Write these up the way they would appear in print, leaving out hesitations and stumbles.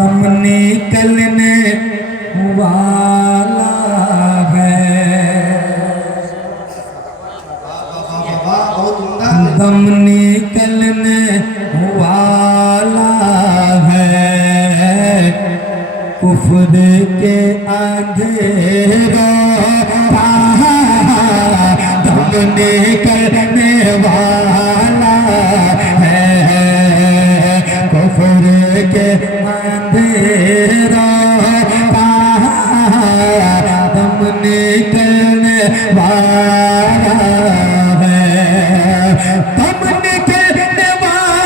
दम निकलने वाला है, दम निकलने वाला है, कुफ्र के अंधेरों दम निकलने वाला है, कुफ्र के अंधेरों दम निकलने वाला है, दम निकलने वाला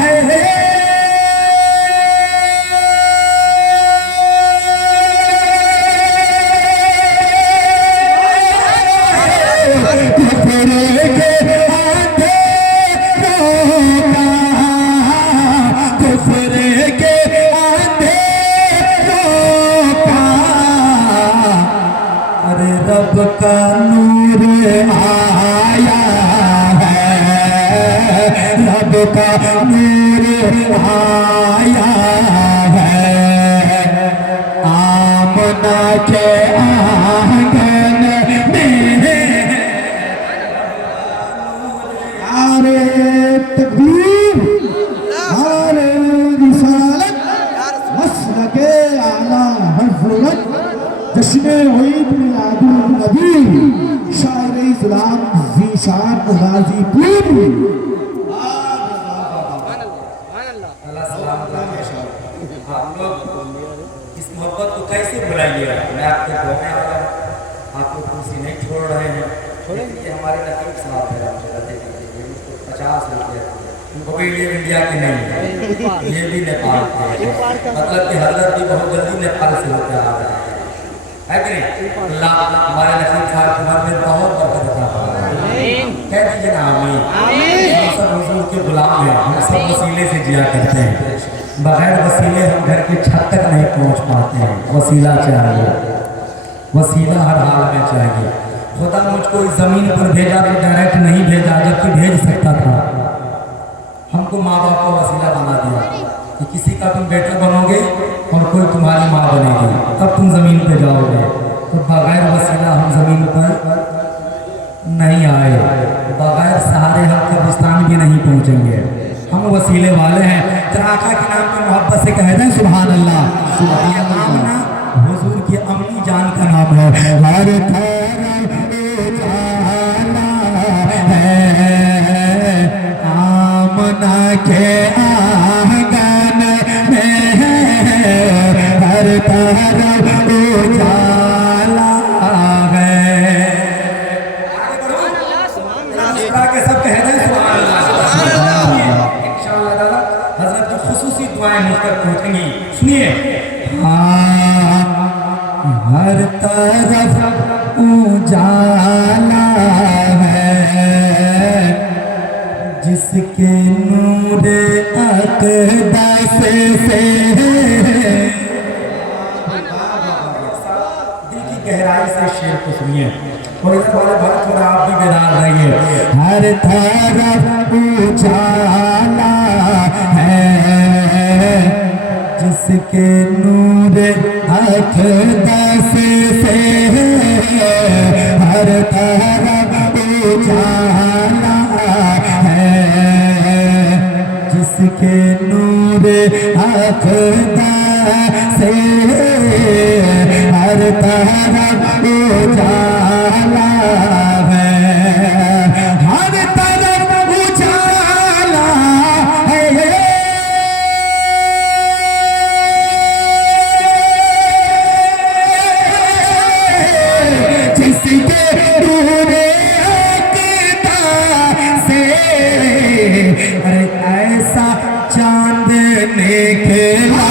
है। रब का नूर आया है, रब का नूर आया है, आमना के आंगन में आरे तकबीर आरे रिसालत मसलके आला हज़रत जश्न ईद मिलादुन नबी शायर इस्लाम ज़ीशान गाज़ीपुर। आप लोग इस मोहब्बत को कैसे भुलाइएगा? मैं आपको कहने आ रहा हूँ, आपको खुशी नहीं छोड़ रहे हैं। ये हमारे नकीब साहब है, 50 रुपये, वो भी ये इंडिया के नहीं है, ये भी नेपाल के, मतलब कि हजरत भी बहुत जल्दी नेपाल से होते आ रहे हैं, है कि नहीं? अल्लाह हमारे नसीब साहब के मन में बहुत बरकत अता फरमाए। कह दीजिए ना आमीन। हम सब हुजूर के गुलाम हैं, हम सब वसीले से जिया करते हैं, बगैर वसीले हम घर की छत तक नहीं पहुंच पाते हैं। वसीला चाहिए, वसीला हर हाल में चाहिए। खुदा मुझको इस जमीन पर भेजा तो डायरेक्ट नहीं भेजा, जबकि भेज सकता था। हमको माँ बाप को वसीला बना दिया कि किसी का तुम बेटा बनोगे और कोई तुम्हारी माँ बनेगी, तब तुम जमीन पे जाओगे। तो बगैर वसीला हम जमीन पर नहीं आए, बगैर सहारे हम कब्रिस्तान भी नहीं पहुंचेंगे। हम वसीले वाले हैं। तो आका के नाम पे मोहब्बत से कह दें सुभान अल्लाह। ये नाम ना हुजूर की अम्मी जान का नाम है। हर आमना के आंगन में हर तरफ उजाला है। के सब कह दें सुभान अल्लाह। इंशाअल्लाह हजरत की खुसूसी दुआएं मुझ तक पहुंचेंगी। सुनिए, हर तरफ उजाला है, जिसके नूर अक़दस से दिल की गहराई से शेर को सुनिए। और इस वाले भक्त थोड़ा आप भी बेदार रहिए। हर तरफ उजाला है, जिसके नूर अक़दस से हर तरफ उजाला है, जिसके नूर अक़दस से हर तरफ उजाला है, हर तरफ उजाला है। जिसके नूर अक़दस से अरे ऐसा चांद निकला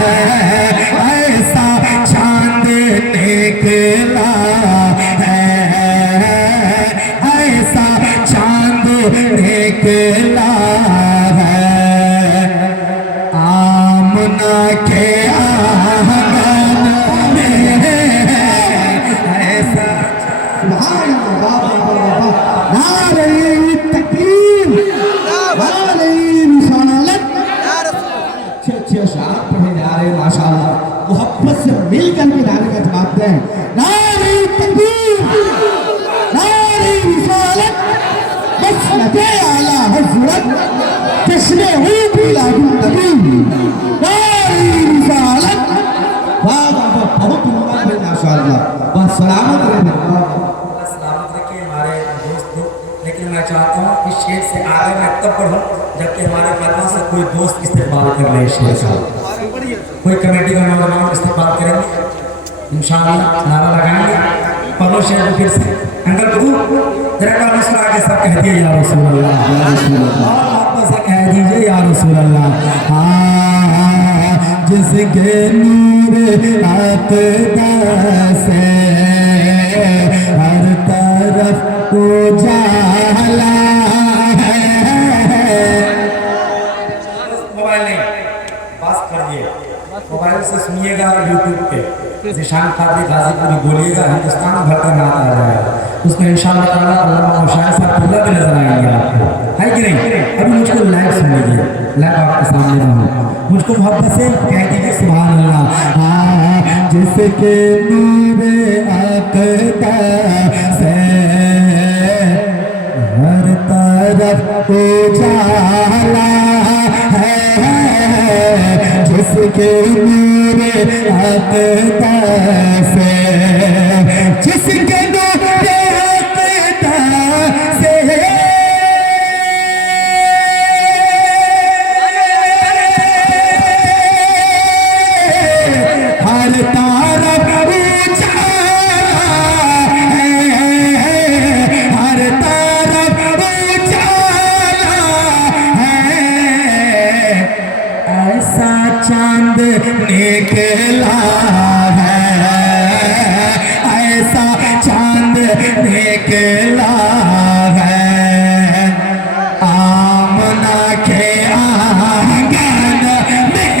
है, ऐसा चांद निकला है, ऐसा चांद निकला है, आमना के आंगन में ऐसा। नारे तकबीर, नारे रिसालत हैं। नारे तकबीर, नारे रिसालत, मसलके आला हज़रत, जश्न हुई मिलादुन नबी। नारे रिसालत, वाह वाह वाह, बहुत उम्दा है माशाअल्लाह। बस सलामत रहे, सलामत रखिए हमारे दोस्त को। लेकिन मैं चाहता हूँ इस शेर से आगे मैं तब बढ़ूँ जबकि हमारे मजमा से कोई दोस्त इस्तेमाल कर ले। शेर का कोई कमेटी का नौजवान इस्तेमाल करेंगे इंशाअल्लाह, नारा लगाएंगे। पढ़ो शेर को फिर से। अंकल बबू जरा का मसला आगे सब कह दिए या रसूल अल्लाह, या रसूल अल्लाह, वापस से कह दीजिए या रसूल अल्लाह। जिसके नूर अक़दा से हर तरफ उजाला है। मोबाइल नहीं, बस करिए, मोबाइल से सुनिएगा यूट्यूब पे ज़ीशान कादरी गाजीपुरी बोलिएगा, हिंदुस्तान भर का नाम आ जाएगा उसमें इंशाअल्लाह ताला। अल्लामा मुशाहिद साहब पूरा भी नजर आएंगे आपको, है कि नहीं? अभी मुझको लाइव सुन लीजिए, लाइव आपके सामने रहूँ, मुझको मोहब्बत से कह दीजिए सुभान अल्लाह। जिसके नूर अक़दा से हर तरफ उजाला है, जिसके नूर अक़दा से, जिसके नूर अक़दा से हर तरफ उजाला है, हर तरफ उजाला है। ऐसा चांद निकला है, ऐसा चांद निकला है, आमना के आंगन में।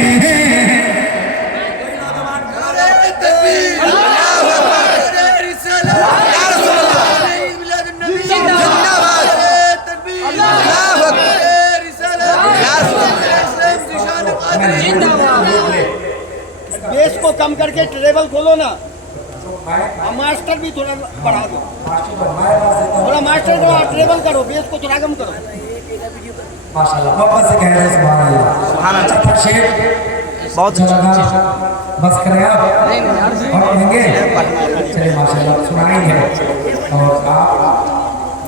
बेस को कम करके ट्रेबल खोलो ना, मास्टर भी थोड़ा बढ़ा दो, थोड़ा मास्टर को ट्रेबल करो, बेस को थोड़ा कम करो। माशाल्लाह मोहब्बत से कह रहे हैं सुभान अल्लाह। अच्छा था शेर, बहुत अच्छा लगा। बस करें आप और कहेंगे चलिए माशाल्लाह सुनाएंगे। और आप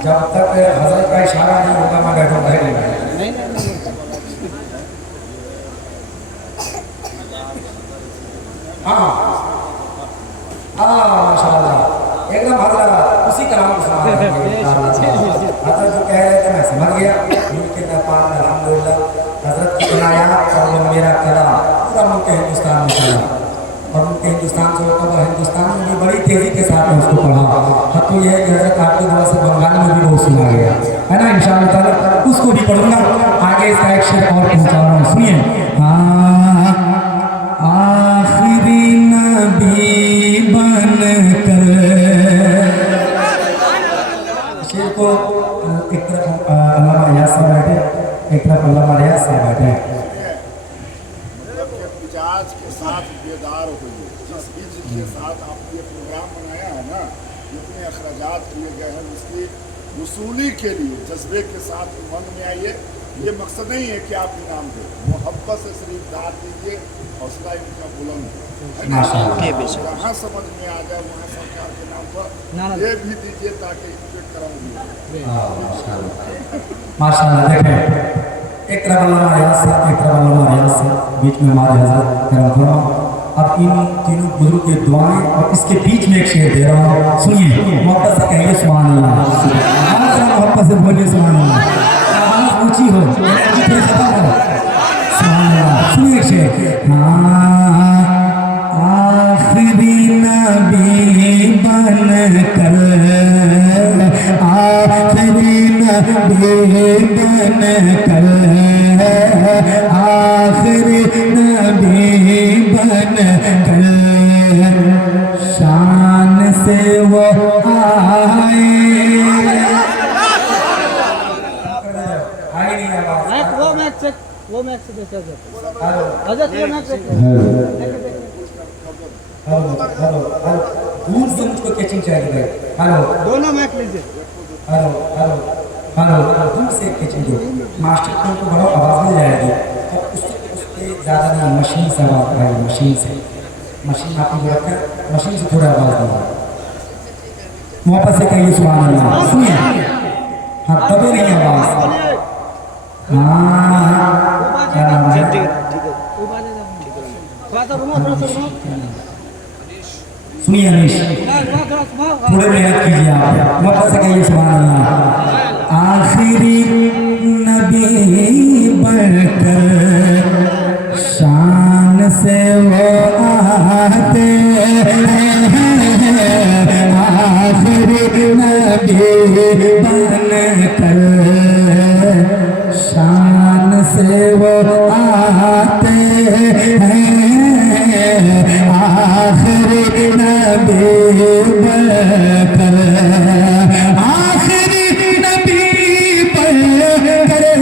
जब तक हज़रत का इशारा नहीं होगा मैं बैठूंगा नहीं। हाँ माशाल्लाह एकदम हज़रत उसी कलाम को सुना हज़रत जो कह रहे थे मैं समझ गया। मुल्क नेपाल में अल्हम्दुलिल्लाह हज़रत की इनायत और वो मेरा कलाम पूरा मुल्क हिंदुस्तान में चला और मुल्क हिंदुस्तान से होता हुआ हिंदुस्तान में भी बड़ी तेज़ी के साथ में उसको पढ़ा। अब तो यह है कि हज़रत आपकी दुआ से बंगाल में भी बहुत सुना गया है ना। इंशाअल्लाह ताला उसको भी पढ़ूंगा। आगे इसका एक शेर और पहुँचा रहा हूँ, सुनिए। आखिरी नबी बन कर, शेर को एक तरफ अल्लामा रियाज साहब बैठे, एक तरफ अल्लामा रियाज साहब बैठे। मतलब कि मिजाज के साथ बेदार होइए, जिस इज्ज के साथ आपने ये प्रोग्राम बनाया है ना, जितने अखराजात किए गए हैं उसकी वसूली के लिए जज्बे के साथ उमंग में आइए। ये मकसद नहीं है कि आप इनाम दें, मोहब्बत से सिर्फ दाद दीजिए, हौसला इनका बुलंद है। जहाँ समझ में आ जाए वहाँ सरकार के नाम पर ये भी दीजिए ताकि इज्जत कराऊंगी। माशाल्लाह देखें, एक तरफ अल्लामा रियाज साहब, एक तरफ अल्लामा रियाज साहब, बीच में हमारे हज़रत करम फरमा। अब इन तीनों बुजुर्ग की दुआएं और इसके बीच में एक शेर दे रहा हूँ, सुनिए। मोहब्बत से कहिए सुभान अल्लाह, मोहब्बत से बोलिए सुभान अल्लाह, आवाज़ ऊंची हो, खत्म हो। सुभान अल्लाह, सुनिए शेर। आखिरी नबी बन कर, आखिरी नबी बन कर, आखिरी नबी बन कर, शान से वो आए। वो मैच से देखा जाता है। हज़रत वो मैच से हेलो हेलो हेलो दूर से मुझको कैचिंग चाहिए भाई। हेलो दोनों मैच लीजिए। हेलो हेलो हेलो दूर से कैचिंग दो। मास्टर को उनको बड़ा आवाज़ मिल जाएगी और उससे ज़्यादा नहीं, मशीन से आवाज़ आएगी, मशीन से। मशीन आपको रखा, मशीन से थोड़ा आवाज़ देगा। मोहब्बत से कहिए सुभान अल्लाह। सुनिए, हाँ दबे नहीं आवाज़। हाँ क्या नाम है? सुनिए अनीश, थोड़े मेहनत कीजिए आप, मोहब्बत से कहिए सुभान अल्लाह। आखिरी नबी बनकर शान से वो आते हैं, आखिरी नबी बनकर शान से वो आते हैं, आखिरी नबी बनकर, आखिरी नबी बनकर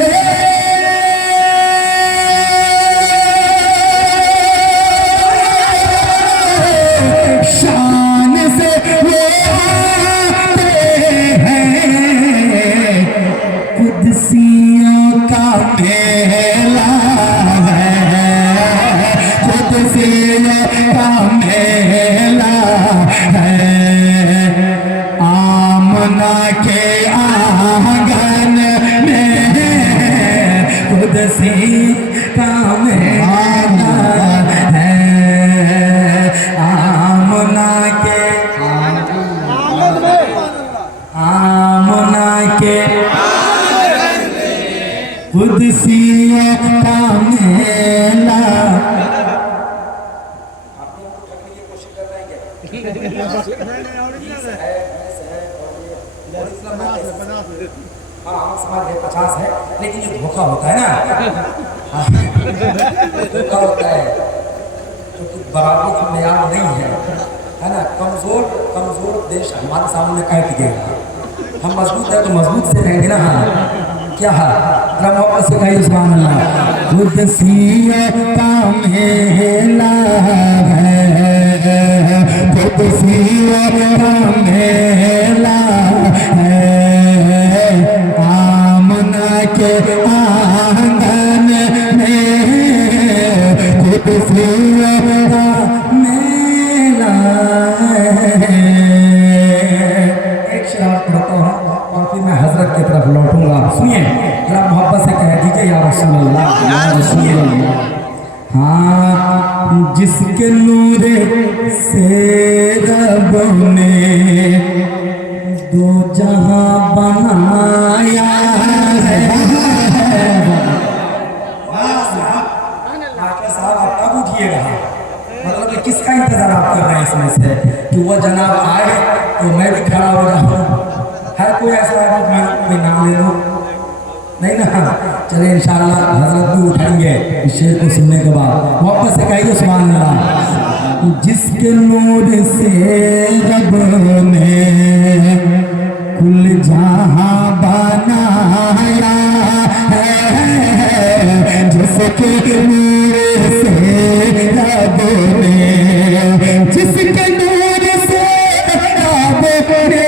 शान से वो आते हैं, कुदसियों का मेला है, कुदसियों का मेला है, आमना के आंगन में कुदसी का मेला है, आमना के कुदसियों का मेला। हाँ समाज है 50 है, लेकिन ये धोखा होता है ना, धोखा होता है क्योंकि बराबरी का मेयार नहीं है ना। कमजोर कमजोर देश हमारे सामने काट गया, हम मजबूत है तो मजबूत से रहेंगे ना। हाँ क्या है, मोहब्बत से कहिए सुभान अल्लाह। कुदसियों का मेला है, कुदसियों का मेला है, आमना के आंगन में कुदसियों का मेला है। एक शराब पढ़ता हूँ और फिर मैं हजरत की तरफ लौटूंगा। सुनिए जरा मोहब्बत से कह दीजिए या रसूल अल्लाह, या रसूल अल्लाह। हाँ जिसके नूर से रब ने दो जहां बनाया है। मास्टर साहब आप कब उठिएगा? मतलब कि किसका इंतजार आप कर रहे हैं इसमें से कि वो जनाब आए तो मैं भी खड़ा हो जाऊँ? हर कोई ऐसा है मैं कोई नाम ले लूँ? नहीं ना। चलिए इंशाअल्लाह हजरत भी उठाएंगे इस शेर को सुनने के बाद। वापस से कहिए सुभान अल्लाह। जिसके नूर से रब ने कुल जहां बनाया है, जिसके नूर से रब ने, जिसके नूर से रब ने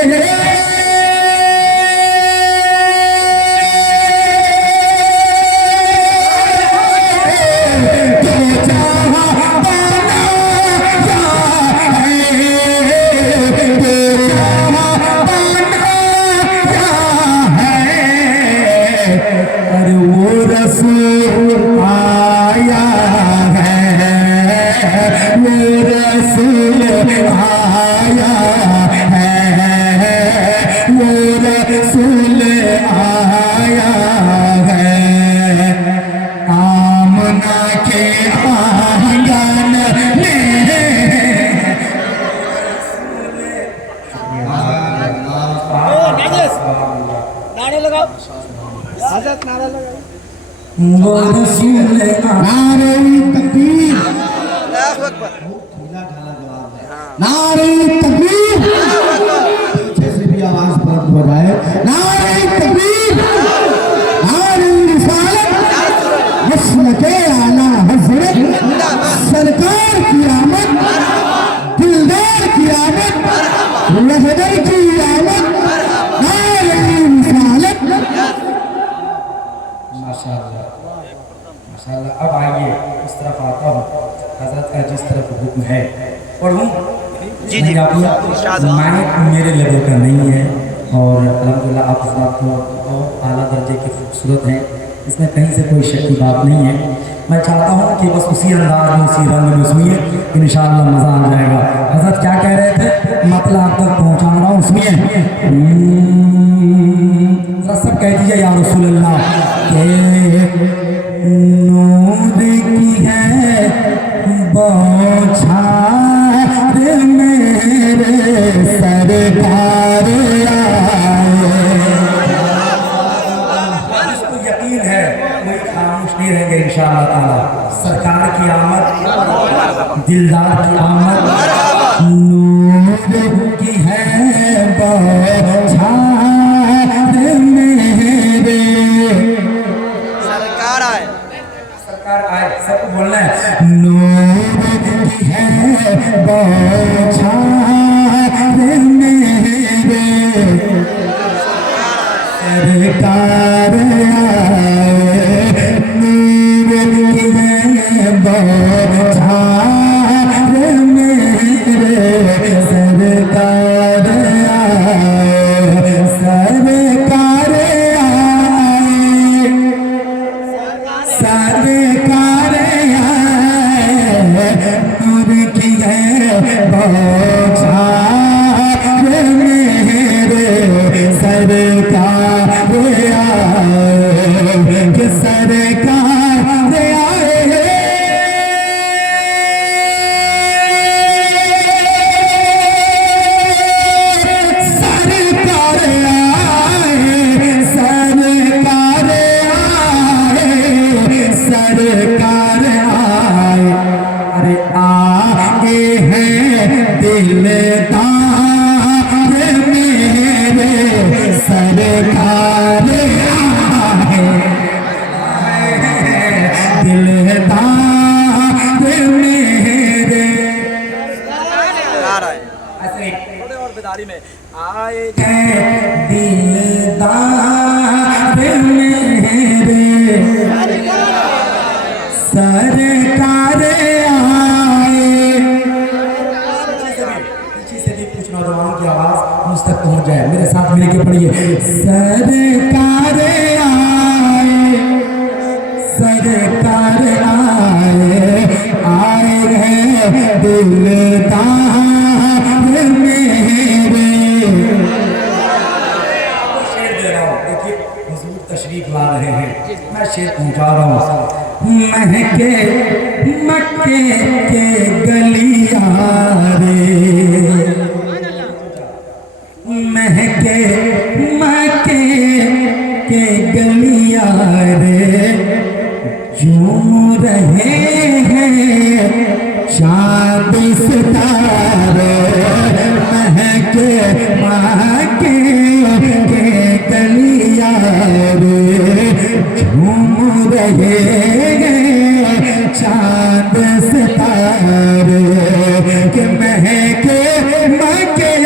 नारे लगाओ, हजरत नारा लगाओ। वो रसूल नारे तकबीर, नारे तकबीर, जैसे भी आवाज बुलंद हो जाए, नारे तकबीर, नारे रिसालत, मसलके आला हज़रत, सरकार की आमद, दिलदार की आमद, आइए उस तरफ आता हूँ, हजरत का जिस तरफ हुक्म है पढ़ूँ। जी जी माइक मेरे लेवल का नहीं है और अल्हम्दुलिल्लाह आप हज़रात तो बहुत आला दर्जे के खूबसूरत हैं, इसमें कहीं से कोई शक की बात नहीं है। मैं चाहता हूँ कि बस उसी अंदाज में उसी रंग में सुनिए, इंशाअल्लाह मज़ा आ जाएगा। हज़रत क्या कह रहे थे, मतलब आप तक पहुँचा रहा हूँ, सुनिए। जरा सब कह दीजिए या रसूल अल्लाह के नूर की है बौछार मेरे सरकार यकीन है कोई खामोश नहीं रहेंगे इंशाअल्लाह ताला। सरकार की आमद, दिलदार की आमद, नूर की है बौछार मेरे सरकार आए, सरकार आए, सबको बोलना है नूर की है बौछार मेरे सरकार आए, नूर की है बौछार मेरे सरकार आए, सरकार आए, सरकार आए, नूर की है बौछार मेरे सरकार आए, कि सरकार आए, सरकार आए, सरकार आए, सरकार आए, अरे आए हैं दिलदार मेरे सरकार आए, दिलदार मेरे सरकार आए, ऐसे थोड़े और बेदारी में आए दिलदार मेरे सरकार आए। पीछे से भी कुछ नौजवानों की आवाज मुझ तक पहुंच जाए, मेरे साथ मिलके पढ़िए। सरकार आए, सरकार आए, आए हैं दिलदार मेरे। शेर दे रहा हूँ, देखिए हुजूर तशरीफ ला रहे हैं, मैं शेर पहुंचा रहा हूँ। महके मक्के के गलियारे, महके मक्के के गलियारे झूम रहे हैं चांद सितारे, महके मक्के के गलियारे झूम रहे हैं चांद सितारे, के महके मक्के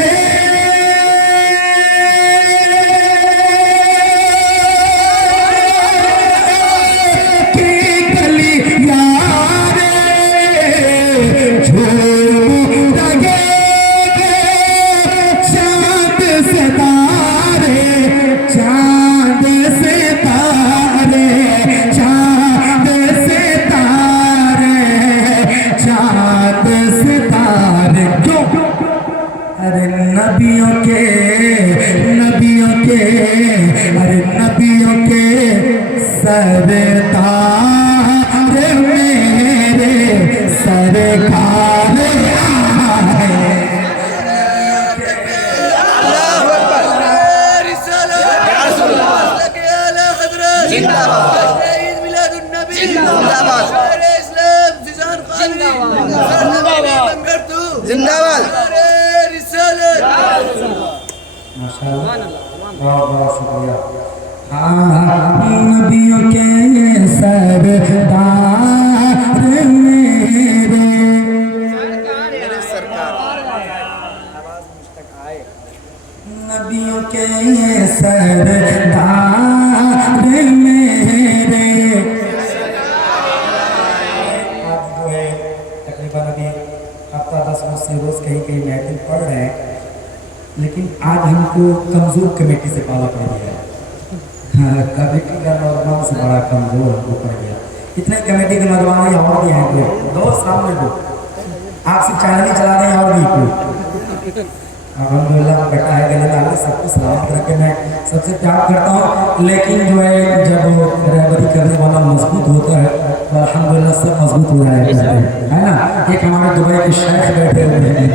नबियों के सरतार मेरे सरकार आए। जिंदाबाद माशाअल्लाह, बहुत बहुत शुक्रिया। नबियों के सरदार मेरे सरकार आवाज मुझ तक आए, नबियों के सरदार मेरे तकरीबन अभी हफ्ता 10 रोज से रोज़ कहीं कहीं महफिल पढ़ रहे हैं, लेकिन आज हमको कमज़ोर कमेटी से पाला पड़ गया। हाँ, कमेटी का नौजवान से बड़ा कमज़ोर हमको पड़ गया। इतने कमेटी के नौजवान और भी हैं कोई दो सामने को आपसे चैनल ही चला रहे हैं और भी कोई अल्हम्दुलिल्लाह बेटा है गले में सबको सलाम करके मैं सबसे प्यार करता हूँ। लेकिन जो है जब रहबरी करने वाला मजबूत होता है तो अल्हम्दुलिल्लाह सब मजबूत हो रहा है ना। एक हमारे दुबई के शेख बैठे हुए हैं,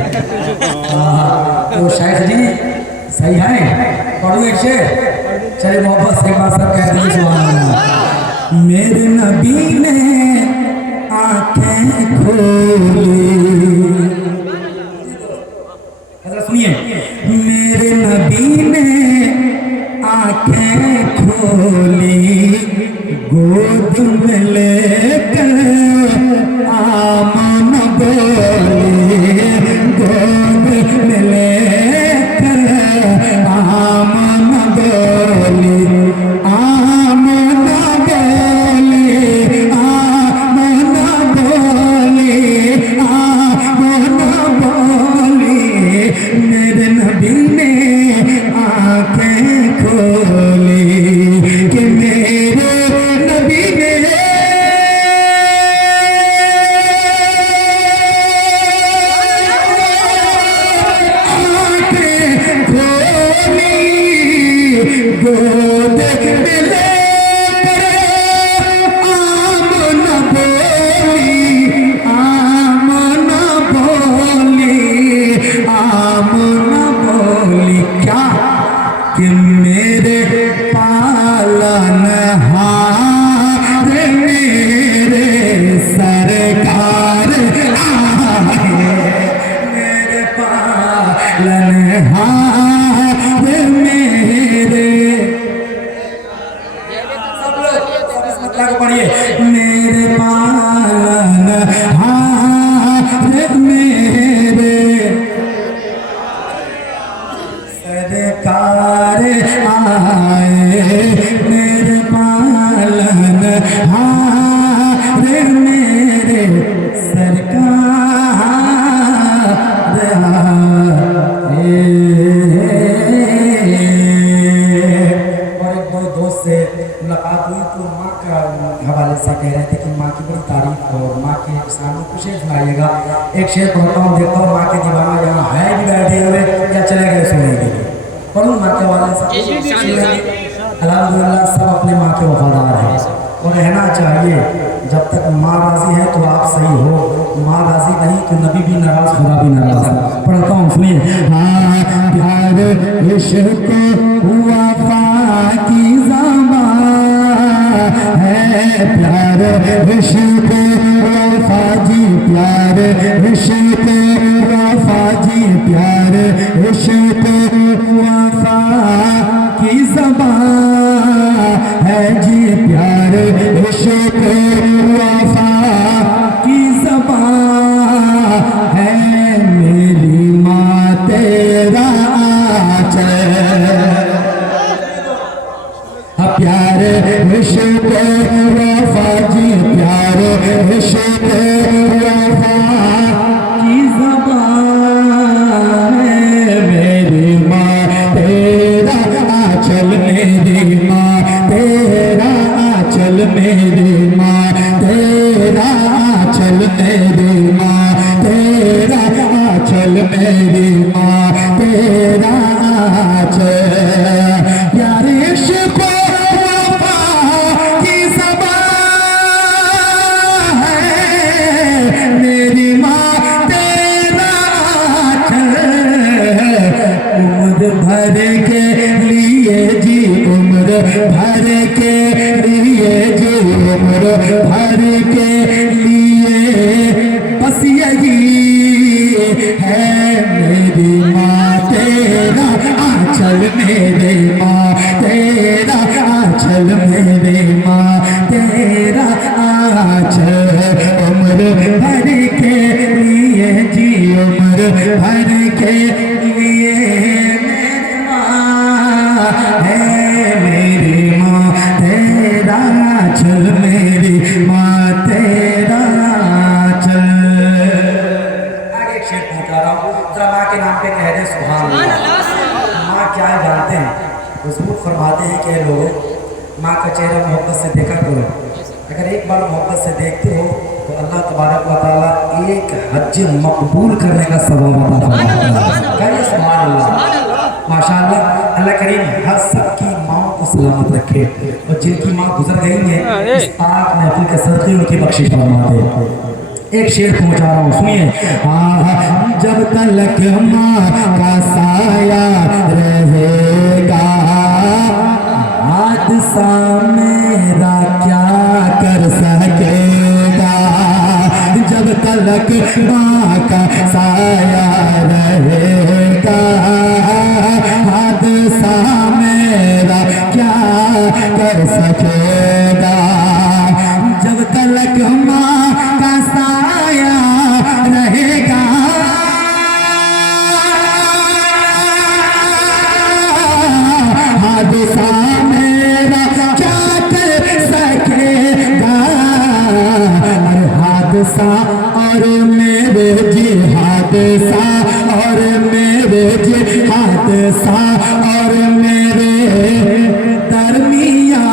तो शेख जी सही है, पढ़ो एक शेर, चलिए मोहब्बत से बात सब कह दीजिए सुभान अल्लाह। मेरे नबी ने आँखें खोली, सुनिए, मेरे नबी ने आँखें खोली, गोद में लेकर आमन बोली, गोद में लेकर आमन बोली, आमन बोली, आमन बोली, आमन बोली। मेरे नबी ने आँखें खोली कि मेरे नबी ने आँखें खोली, गोद में लेकर आमन बोली, आमन बोली, आमन बोली। क्या कि मेरे पालन हार मेरे सरकार आए, मेरे पालन हार मेरे, सब लोग इस मतलब को पढ़िए, मेरे पालन हार मेरे सरकार आए, मेरे पालन हार मेरे सरकार आए। और एक दो दोस्त से मुलाकात हुई तो माँ का हवाले से कह रहे थे कि माँ की बड़ी तारीफ और माँ के सामने कुछ शेर सुनाइएगा। एक शेर पढ़ता हूँ, देखता हूँ माँ के दीवाना यहाँ है भी बैठे हुए या चले गए सोने के लिए। पढ़ूँ माँ के हवाले से। अल्हम्दुलिल्लाह सब अपने माँ के वफादार हैं और रहना चाहिए। जब तक माँ राजी है तो आप सही हो, माँ राजी नहीं तो नबी भी नाराज, खुदा भी नाराज। पढ़ता हूँ सुनिए। हाँ, प्यार इश्क वफा की ज़बान है, प्यार इश्क वफा जी, प्यार इश्क वफा जी, प्यार इश्क वफा की ज़बान है जी, प्यार इश्क वफा की ज़बान है। मेरी माँ तेरा प्यार इश्क वफा जी, प्यार इश्क वफा की ज़बान है। मेरी माँ तेरा आंचल, मेरी माँ तेरा आंचल, मेरी माँ तेरा आंचल, मेरी माँ तेरा आंचल, मेरी माँ तेरा आंचल। प्यार इश्क वफा की ज़बान है, मेरी माँ तेरा आंचल। उम्र भर के लिए जी, उम्र भर के लिए जी, उम्र भर के लिए बस यही है। मेरी माँ तेरा आंचल, मेरी माँ तेरा आंचल, मेरी माँ तेरा आंचल। उम्र भर के लिए जी, उम्र भर के लिए मेरी माँ है, मेरी माँ तेरा आंचल, मेरी माँ तेरा आंचल। फरमाते हैं कि लोग माँ का चेहरा मोहब्बत से देखा करो। अगर एक बार मोहब्बत से देखते हो तो अल्लाह तबारक व तआला एक हज मकबूल करने का सबब अता फरमाता है। कहिए सुभान अल्लाह, माशाअल्लाह। अल्लाह करीम हर सबकी माँ को सलामत रखे और जिनकी माँ गुजर गई है इस पाक महफिल के सदक़े उनकी बख्शिश फरमा दे। एक शेर पहुंचा रहा हूँ, सुनिए। जब तलक माँ का साया रहेगा हादसा मेरा क्या कर सकेगा। जब तलक माँ का साया रहेगा हादसा मेरा क्या कर सकेगा। जब तलक माँ का साया रहेगा हादसा मेरा क्या कर सकेगा। हादसा और मेरे जी हादसा और मेरे जी हादसा और मेरे दरमिया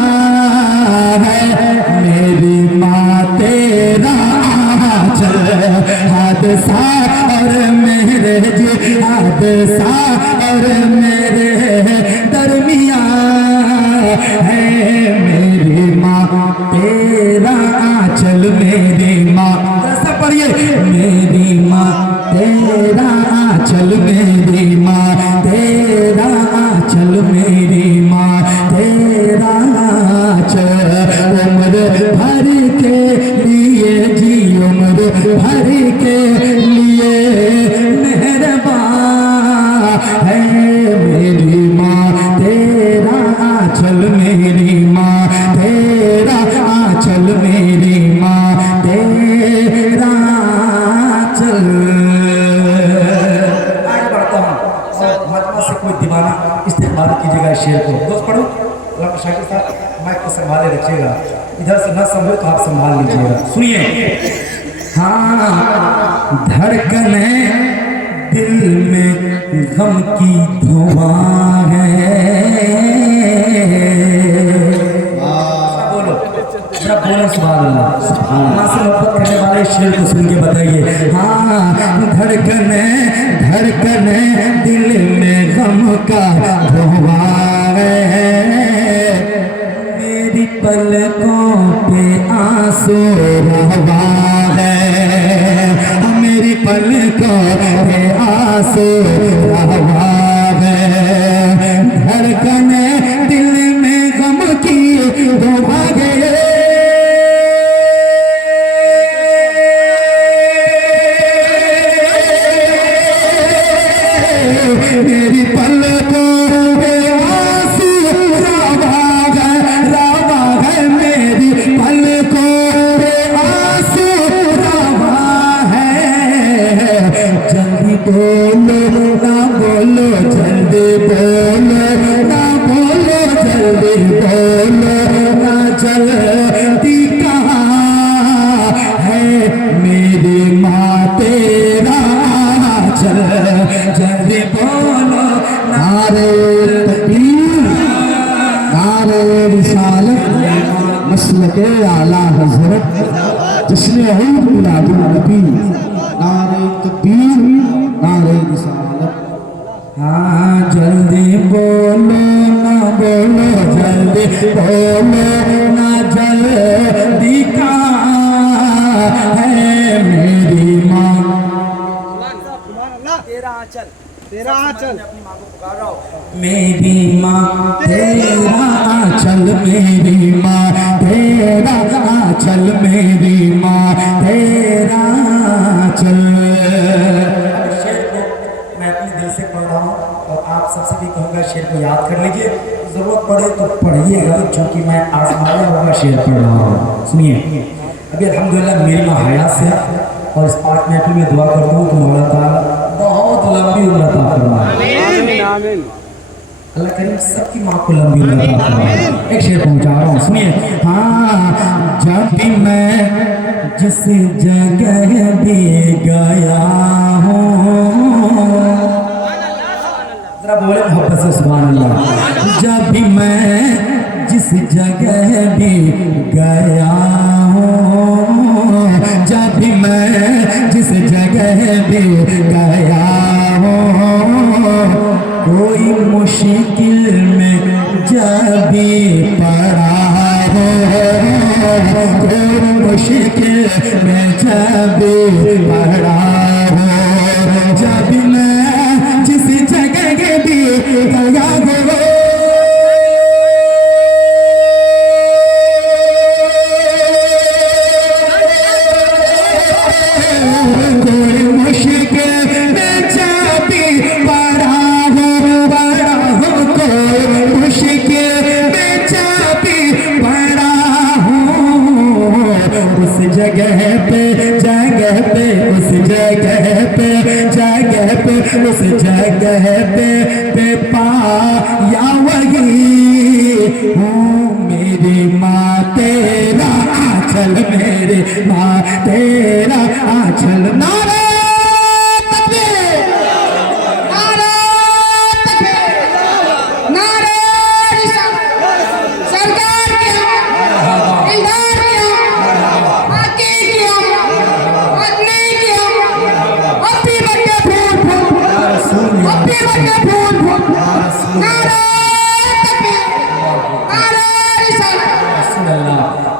है मेरी माँ तेरा आंचल। हादसा और मेरे जी हादसा और मेरे दरमिया है मेरी माँ तेरा आंचल। मेरी माँ ऐसा पढ़िए, मेरी माँ तेरा आंचल। मेरी माँ तेरा आंचल। मेरी माँ तेरा आंचल। उम्र भर के लिए जी उम्र भर के लिए मेहरबान है मेरी माँ तेरा आंचल। मेरी माँ तेरा आंचल। मेरी माँ तेरा आंचल। आगे बढ़ता हूँ और मजमा से कोई दीवाना इस्तेमाल कीजिएगा इस शेर को। दोस्त पढ़ो, अल्लाह शाकिर साहब माइक को संभाले रखिएगा, इधर से न संभले तो आप संभाल लीजिएगा। सुनिए। हाँ, धड़कने दिल में गम की धुआं है। बोलो सुभान अल्लाह। माँ से मोहब्बत करने वाले शेर को सुन के बताइए। हाँ, धड़कने धड़कने दिल में गम का धुआं है मेरी पलकों पे आंसू रवा है। मेरी पलकों पे आंसू रवा है। धड़कने दिल में गम की धुआं है मेरी पलकों पे आंसू रवा है। मेरी पलकों पे आंसू रवा है। जल्दी बोलो ना बोलो जल्दी बोलो ना बोलो जल्दी बोलो ना जल्दी कहाँ है मेरी माँ तेरा चल। जल्दी बोलो नारे तकबीर नारे रिसालत मसलके आला हजरत जिसने ऊद मिलादुल नबी। नारे तकबीर नारे रिसालत। हाँ, जल्दी बोलो ना बोलो जल्दी बोलो ना जल्दी कहाँ है मेरी माँ तेरा आंचल। तेरा आंचल। अपनी माँ को पुकार रहा हूँ। मेरी माँ तेरा आंचल। मेरी माँ तेरा आंचल। मेरी माँ तेरा आंचल। शेर को मैं अपने दिल से पढ़ रहा हूँ और आप सबसे भी कहूँगा शेर को याद कर लीजिए। जरूरत पड़े तो पढ़िएगा क्योंकि मैं आजमाया हुआ शेर पढ़ रहा हूँ। सुनिए। अभी अल्हम्दुलिल्लाह मेरी माँ हयात से और इस पाक महफिल में दुआ करता हूँ कि मौला ताला बहुत लंबी उम्र अता फरमाए। आमीन। अल्लाह करीम सबकी माँ को लंबी उम्र अता फरमाए। एक शेर पहुंचा रहा हूँ, सुनिए। हाँ, जब भी मैं जिस जगह भी गया हूँ जरा बोले मोहब्बत से सुभान अल्लाह। जब भी मैं जिस जगह भी गया हूँ, जब भी मैं जिस जगह भी गया हूँ, कोई मुश्किल में जब भी पड़ा हो, कोई मुश्किल में जब भी पड़ा हो, जब मैं जिस जगह भी गया हो, कोई मुश्किल में जब भी पड़ा हो, कोई मुश्किल में जब भी पड़ा हो, उस जगह पे उस जगह पे पाया वही हूँ मेरी माँ तेरा आंचल, मेरी माँ तेरा आंचल। नारे तकबीर, नारे तकबीर, नारे रिसालत, सरकार की इमदाद की आकी की अपने की अपनी बच्चे फूल अपनी बच्चे फूल नारे तकबीर, नारे रिसालत।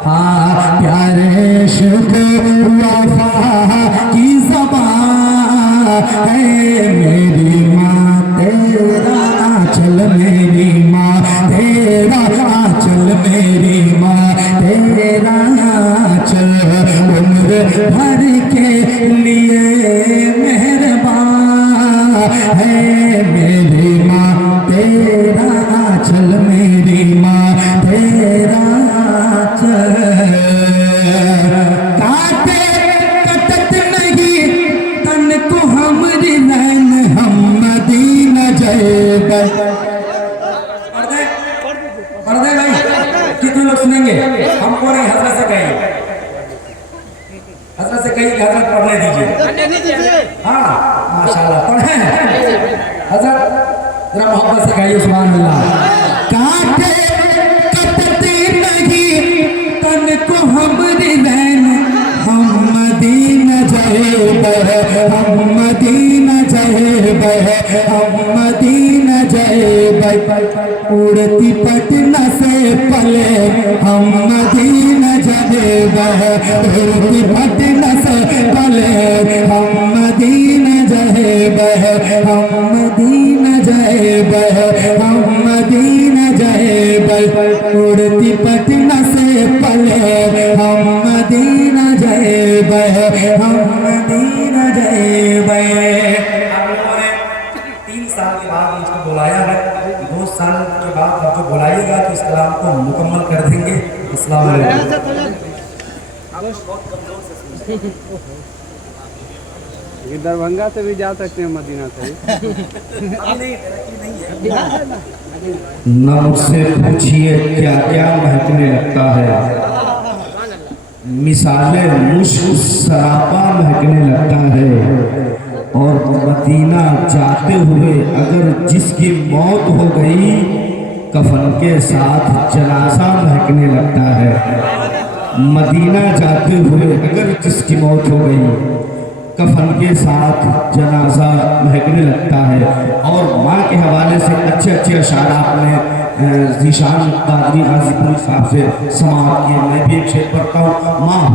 हाँ प्यारे शुक्र वफा की ज़बान है मेरी माँ तेरा आंचल, मेरी माँ तेरा आंचल, मेरी माँ तेरा आंचल, उम्र भर के लिए मेहरबान है मेरी माँ तेरा आंचल, मेरी माँ तेरा आंचल। काटे कटत नहीं तन को हमरी नैन, हम मदीना जाएगा। पढ़ दे भाई, कितने लोग सुनेंगे? हमको नहीं, हजरत से कहिए, हजरत से कहिए कि हजरत पढ़ने दीजिए। हाँ माशाल्लाह पढ़े हजरत, जरा मोहब्बत से कहिए सुभान अल्लाह। काटे कटते नहीं तन को हमरी नैन, हम मदीना जाएगा, हम मदीना जाएगा, हम मदीना जाएगा। उड़ती पटना से पले हम मदीना जाएगा, उड़ती पटना से पले हम मदीना जाएगा, हम मदीना जाएगा, हम मदीना जाएगा। उड़ती पटना से पले हम मदीना जाएगा, हम मदीना जाएगा। आप लोगों ने 3 साल के बाद मुझको बुलाया है, 2 साल के बाद आपको बुलाइएगा तो इस कलाम को मुकम्मल कर देंगे। अस्सलाम वालेकुम। दरभंगा से भी जा सकते हैं, मदीना से न मुझसे पूछिए क्या क्या महकने लगता है, मिसाले मुश्क सरापा महकने लगता है। और मदीना जाते हुए अगर जिसकी मौत हो गई, कफन के साथ जनाजा महकने लगता है। मदीना जाते हुए अगर जिसकी मौत हो गई, कफन के साथ जनाजा महकने लगता है। और माँ के हवाले से अच्छे अच्छे अशार आपने ज़ीशान कादरी गाज़ीपुरी साहब से समाअत किए। मैं भी एक शेर पढ़ता हूँ। माँ